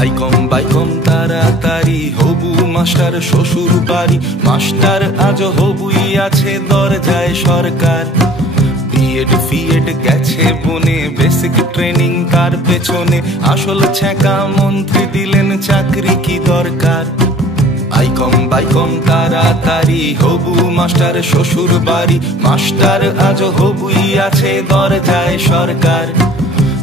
I.Com বাইকম তাড়াতাড়ি হবু master শ্বশুর বাড়ি, মাস্টার আজ হবুই আছে দরজায় সরকার। বিএড ফিএড গেছে বনে, বেসিক ট্রেনিং তার পেছনে, আসল ছ্যাঁকা মন্ত্রী দিলেন চাকরি কি দরকার। আইকম বাইকম তাড়াতাড়ি হবু মাস্টার শ্বশুর বাড়ি, মাস্টার আজ হবুই আছে দরজায় সরকার।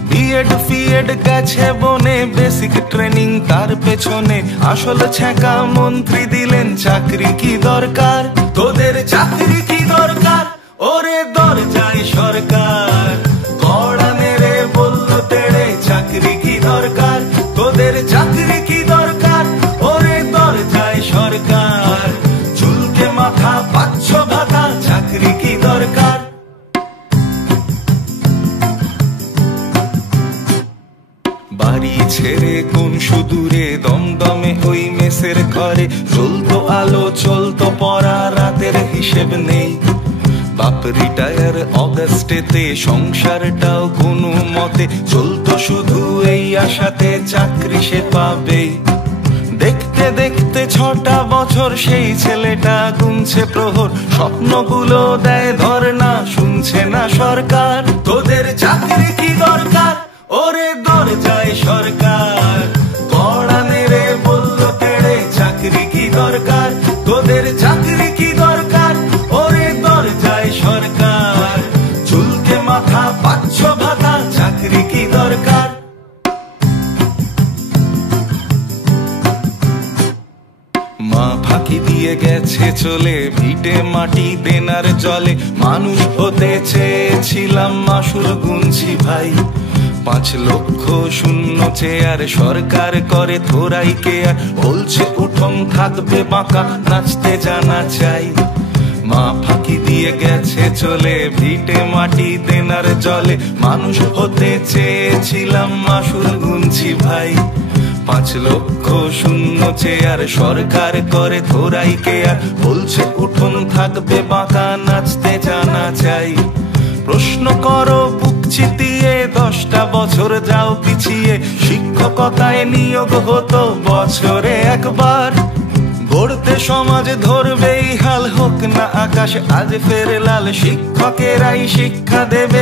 বিএড ফিএড গেছে বনে, বেসিক ট্রেনিং তার পেছনে, আসল ছ্যাঁকা মন্ত্রী দিলেন চাকরি কি দরকার। তোদের চাকরি কি দরকার ওরে দরজায় সরকার, কড়া মেরে বলল তেড়ে চাকরি কি দরকার। তোদের চাকরি কি দরকার ওরে দরজায় সরকার, চুলকে মাথা পাচ্ছ ভাতা চাকরি কি দরকার। বাড়ি ছেড়ে কোন সুদূরে দমদমে ওই মেসের ঘরে, চলতো আলো চলতো পড়া রাতের হিসেব নেই। বাপ রিটায়ার অগাস্টেতে, সংসারটাও কোনো মতে চলতো শুধু এই আশাতে চাকরি সে পাবে। দেখতে দেখতে 6টা বছর সেই ছেলেটা গুনছে প্রহর, স্বপ্নগুলো দেয় ধর্ণা শুনছে না সরকার। তোদের চাকরি কি দরকার ওরে দরজায় সরকার, কড়া মেরে বলল তেড়ে চাকরি কি দরকার। তোদের চাকরি কি দরকার ওরে দরজায় সরকার, চুলকে মাথা পাচ্ছ ভাতা চাকরি কি দরকার। মা ফাঁকি দিয়ে গেছে চলে, ভিটে মাটি দেনার জলে, মানুষ হতে চেয়েছিলাম মাসুল গুনছি ভাই। 5 লক্ষ শূন্য চেয়ার সরকার করে থোড়াই কেয়ার, বলছে উঠোন থাকবে বাঁকা নাচতে জানা চাই। মা ফাঁকি দিয়ে গেছে চলে, ভিটে মাটি দেনার জলে, মানুষ হতে চেয়েছিলাম মাসুল গুনছি ভাই। 5 লক্ষ শূন্য চেয়ার সরকার করে থোড়াই কেয়ার, বলছে উঠোন থাকবে বাঁকা নাচতে জানা চাই। প্রশ্ন করো বুক চিতিয়ে, 10টা বছর যাও পিছিয়ে, শিক্ষকতায় নিয়োগ হতো বছরে একবার। গড়তে সমাজ ধরবেই হাল, হোক না আকাশ আজ ফের লাল, শিক্ষকেরাই শিক্ষা দেবে